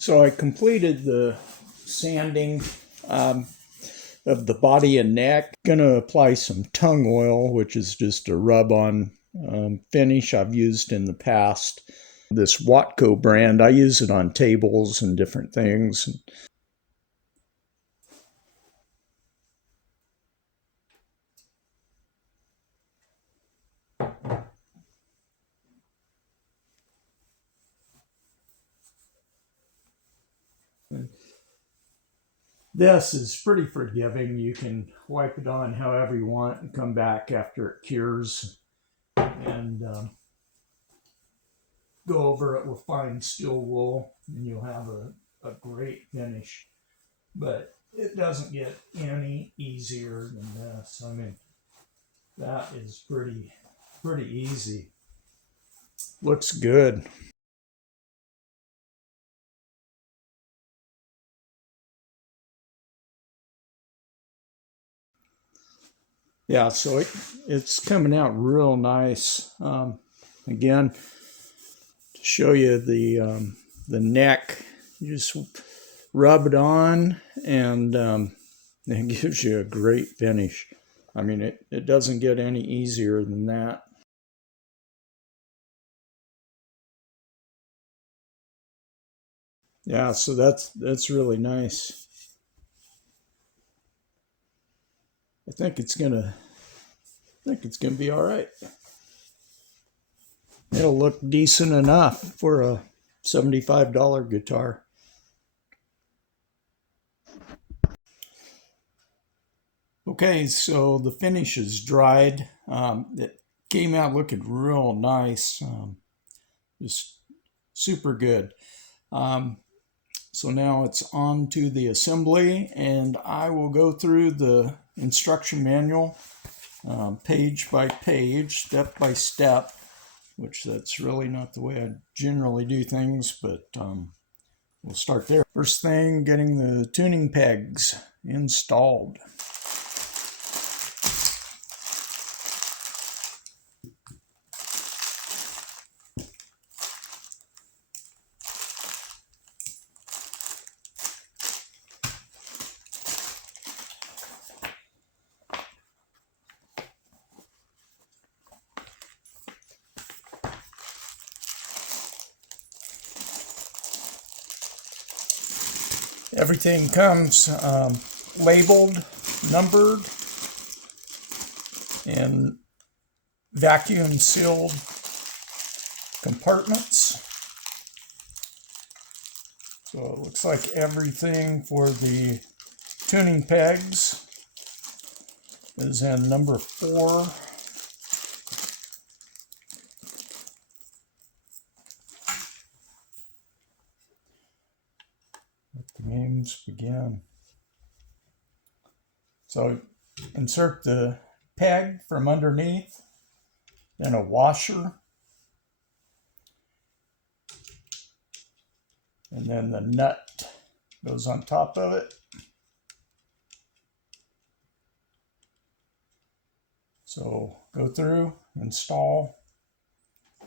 So I completed the sanding of the body and neck. Gonna apply some tongue oil, which is just a rub-on finish I've used in the past. This Watco brand, I use it on tables and different things. This is pretty forgiving. You can wipe it on however you want and come back after it cures and go over it with fine steel wool, and you'll have a great finish. But it doesn't get any easier than this. I mean, that is pretty easy. Looks good. Yeah, so it's coming out real nice. Again, to show you the neck, you just rub it on, and it gives you a great finish. I mean, it doesn't get any easier than that. Yeah, so that's really nice. I think it's gonna be all right. It'll look decent enough for a $75 guitar. Okay, so the finish is dried. It came out looking real nice, just super good. So now it's on to the assembly, and I will go through the instruction manual page by page, step by step, which that's really not the way I generally do things, but we'll start there. First thing, getting the tuning pegs installed. Everything comes labeled, numbered, and vacuum sealed compartments. So it looks like everything for the tuning pegs is in number 4. Let the games begin. So insert the peg from underneath, then a washer, and then the nut goes on top of it. So go through, install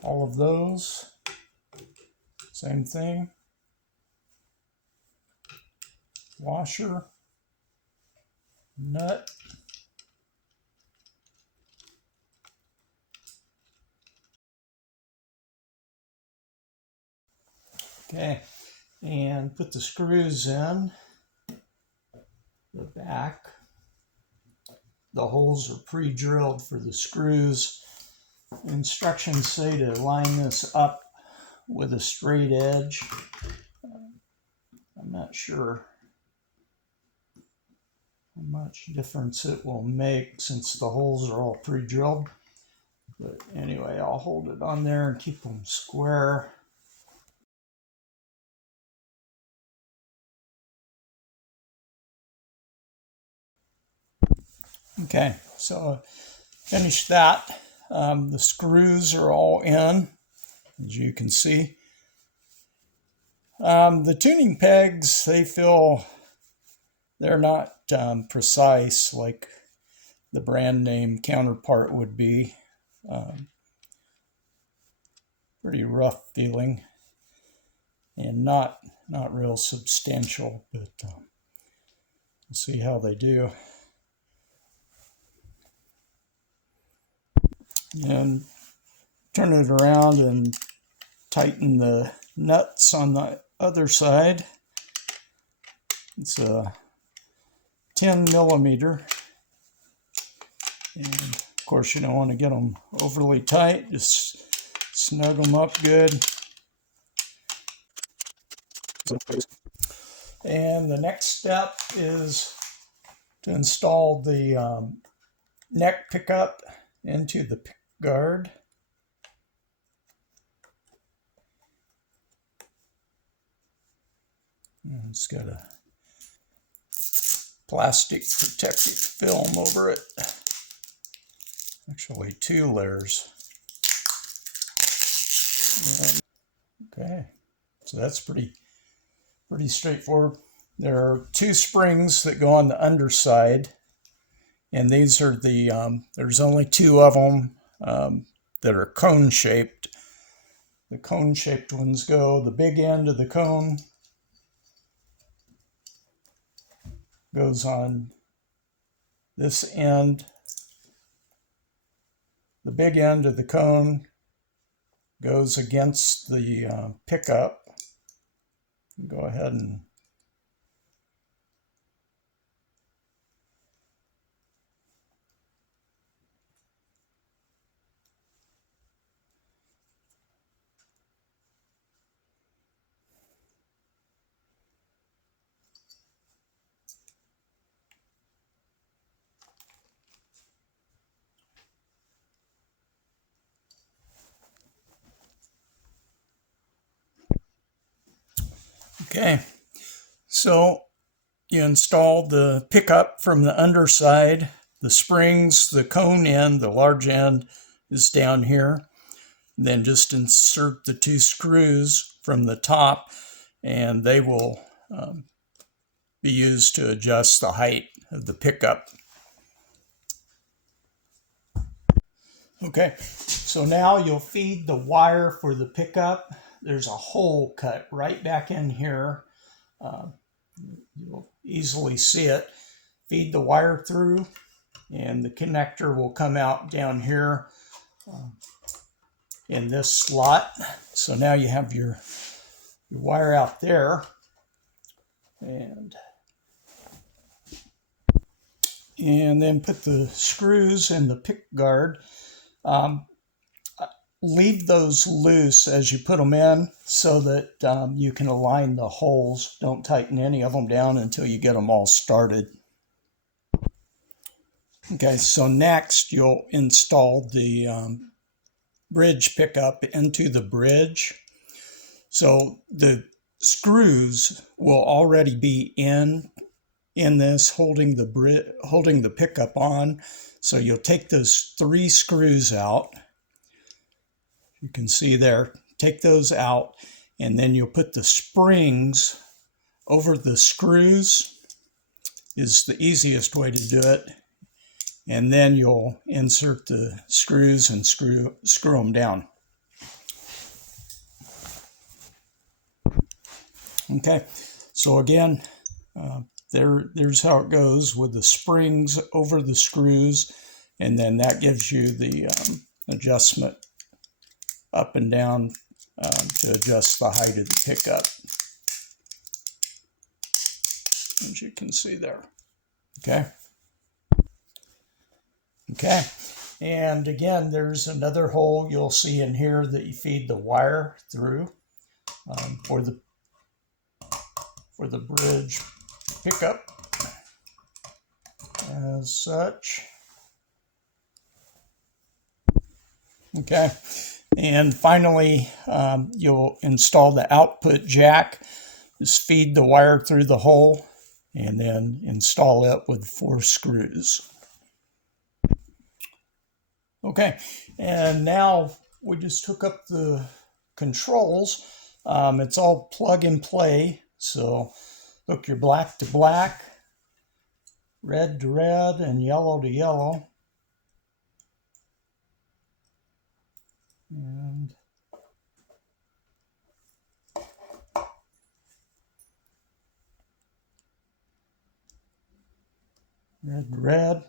all of those. Same thing. Washer, nut, okay, and put the screws in the back. The holes are pre-drilled for the screws. Instructions say to line this up with a straight edge. I'm not sure how much difference it will make since the holes are all pre-drilled. But anyway, I'll hold it on there and keep them square. Okay, so finished that. The screws are all in, as you can see. The tuning pegs, they're not precise like the brand name counterpart would be. Pretty rough feeling and not not real substantial, but we'll see how they do. And turn it around and tighten the nuts on the other side. It's a 10 millimeter. And of course, you don't want to get them overly tight. Just snug them up good. And the next step is to install the neck pickup into the pick guard. And it's got a plastic protective film over it. Actually, 2 layers. And, okay, so that's pretty straightforward. There are 2 springs that go on the underside, and these are the there's only 2 of them that are cone shaped. The cone shaped ones go, the big end of the cone goes on this end. The big end of the cone goes against the pickup. Go ahead and okay, so you install the pickup from the underside. The springs, the cone end, the large end is down here. And then just insert the 2 screws from the top, and they will be used to adjust the height of the pickup. Okay, so now you'll feed the wire for the pickup. There's a hole cut right back in here. You'll easily see it. Feed the wire through, and the connector will come out down here in this slot. So now you have your wire out there, and then put the screws in the pick guard. Leave those loose as you put them in so that you can align the holes. Don't tighten any of them down until you get them all started. Okay, so next you'll install the bridge pickup into the bridge. So the screws will already be in this, holding the pickup on. So you'll take those 3 screws out. You can see there, take those out, and then you'll put the springs over the screws is the easiest way to do it. And then you'll insert the screws and screw them down. Okay, so again, there's how it goes with the springs over the screws, and then that gives you the adjustment up and down to adjust the height of the pickup, as you can see there. Okay, and again, there's another hole you'll see in here that you feed the wire through for the bridge pickup as such. Okay, and finally, you'll install the output jack. Just feed the wire through the hole and then install it with 4 screws. Okay, and now we just hook up the controls. It's all plug and play, so hook your black to black, red to red, and yellow to yellow. And red to red,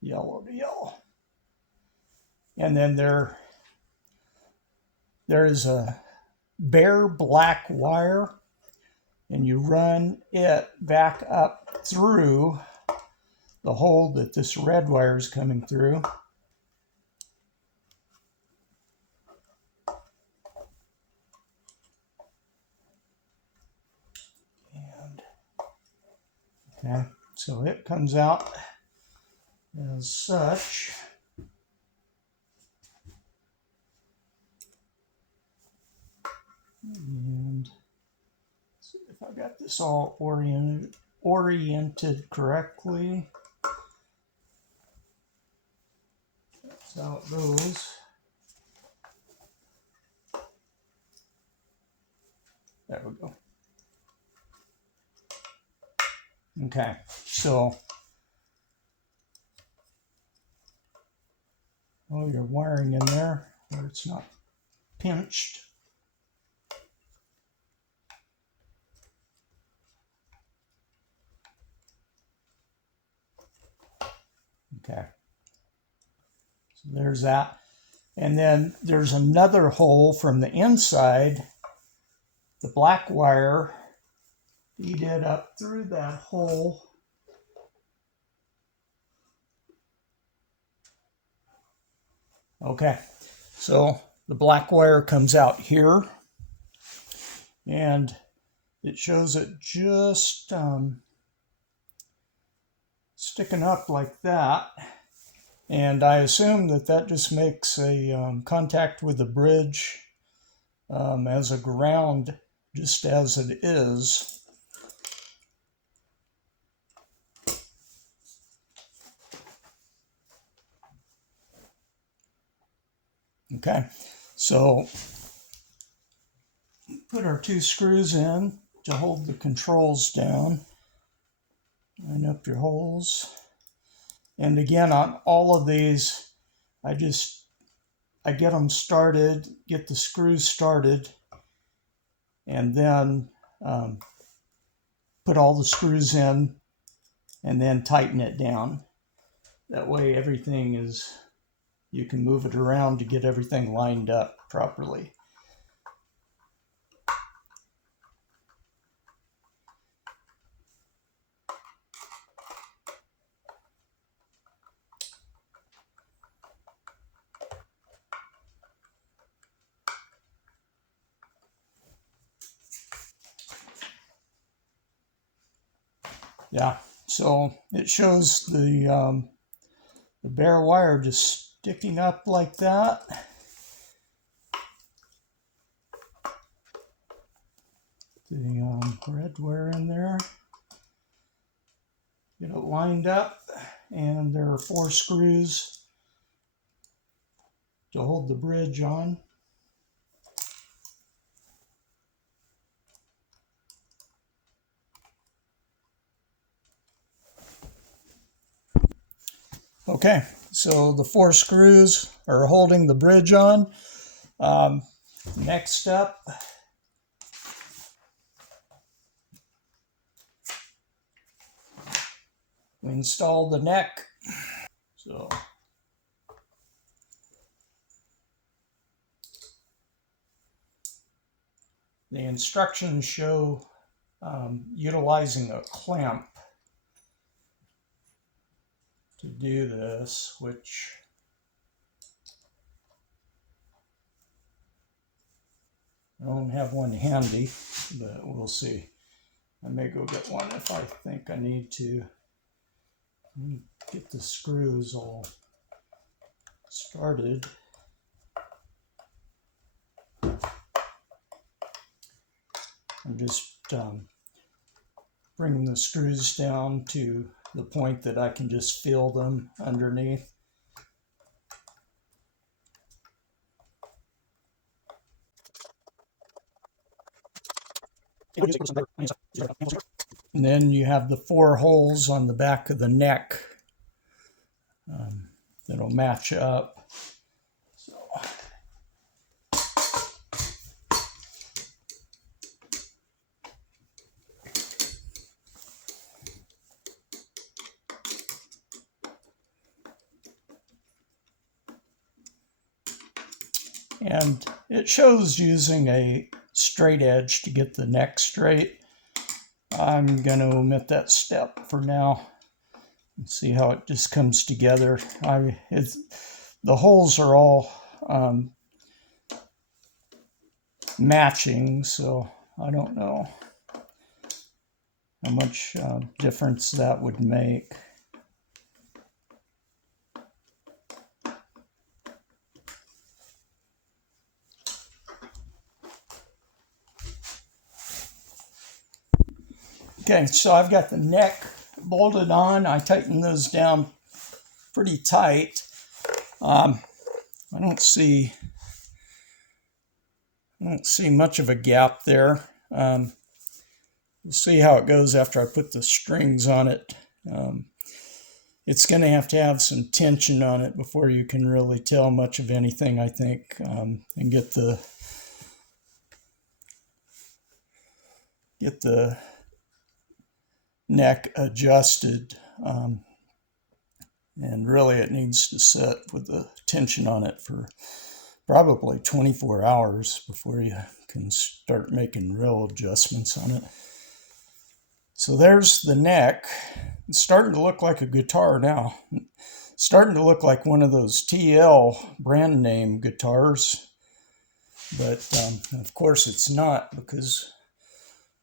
yellow to yellow. And then there is a bare black wire, and you run it back up through the hole that this red wire is coming through. And okay, so it comes out as such. And see if I got this all oriented correctly. That's how it goes. There we go. Okay, so your wiring in there where it's not pinched. Okay, so there's that. And then there's another hole from the inside. The black wire feeded up through that hole. Okay, so the black wire comes out here, and it shows it just sticking up like that. And I assume that just makes a contact with the bridge as a ground, just as it is. Okay, so put our 2 screws in to hold the controls down. Line up your holes. And again, on all of these, I get them started, get the screws started, and then put all the screws in and then tighten it down. That way everything is, you can move it around to get everything lined up properly. Yeah, so it shows the bare wire just sticking up like that. The red wire in there. Get it lined up, and there are 4 screws to hold the bridge on. Okay, so the 4 screws are holding the bridge on. Next up, we install the neck. So the instructions show utilizing a clamp to do this, which I don't have one handy, but we'll see. I may go get one if I think I need to. Get the screws all started. I'm just bringing the screws down to the point that I can just feel them underneath. And then you have the 4 holes on the back of the neck that'll match up. So And it shows using a straight edge to get the neck straight. I'm going to omit that step for now and see how it just comes together. The holes are all matching, so I don't know how much difference that would make. Okay, so I've got the neck bolted on. I tighten those down pretty tight. I don't see much of a gap there. We'll see how it goes after I put the strings on it. It's going to have some tension on it before you can really tell much of anything, I think, and get the neck adjusted. And really it needs to sit with the tension on it for probably 24 hours before you can start making real adjustments on it. So there's the neck. It's starting to look like a guitar now. It's starting to look like one of those TL brand name guitars. But of course it's not, because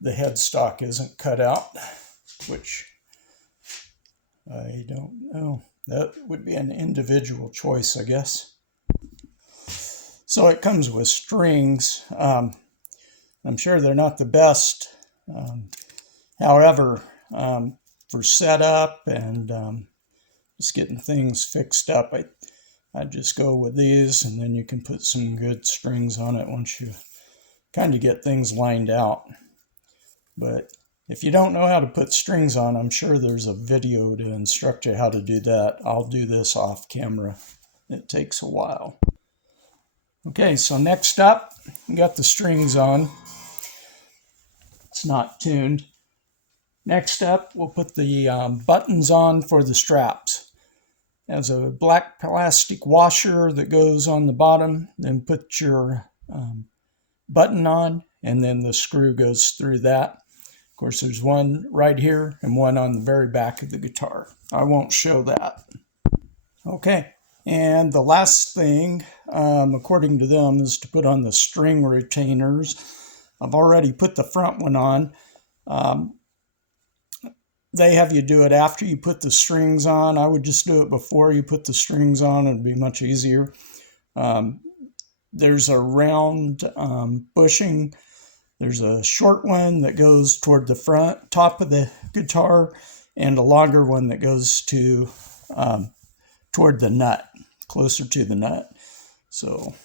the headstock isn't cut out, which I don't know. That would be an individual choice, I guess. So it comes with strings. I'm sure they're not the best. However, for setup and just getting things fixed up, I just go with these, and then you can put some good strings on it once you kind of get things lined out. But if you don't know how to put strings on, I'm sure there's a video to instruct you how to do that. I'll do this off camera. It takes a while. Okay, so next up, we got the strings on. It's not tuned. Next up, we'll put the buttons on for the straps. There's a black plastic washer that goes on the bottom. Then put your button on, and then the screw goes through that. Of course, there's one right here and one on the very back of the guitar. I won't show that. Okay, and the last thing, according to them, is to put on the string retainers. I've already put the front one on. They have you do it after you put the strings on. I would just do it before you put the strings on. It'd be much easier. There's a round bushing. There's a short one that goes toward the front, top of the guitar, and a longer one that goes to toward the nut, closer to the nut. So